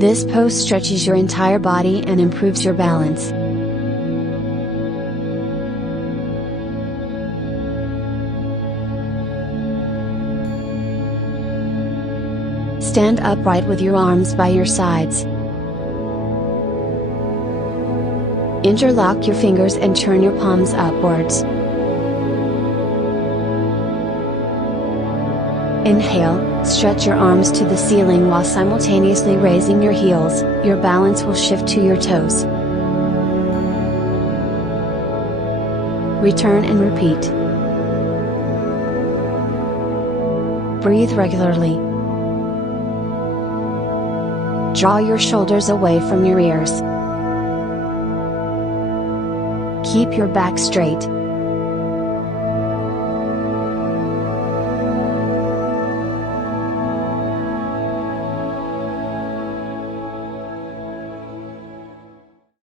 This pose stretches your entire body and improves your balance. Stand upright with your arms by your sides. Interlock your fingers and turn your palms upwards. Inhale, stretch your arms to the ceiling while simultaneously raising your heels. Your balance will shift to your toes. Return and repeat. Breathe regularly. Draw your shoulders away from your ears. Keep your back straight.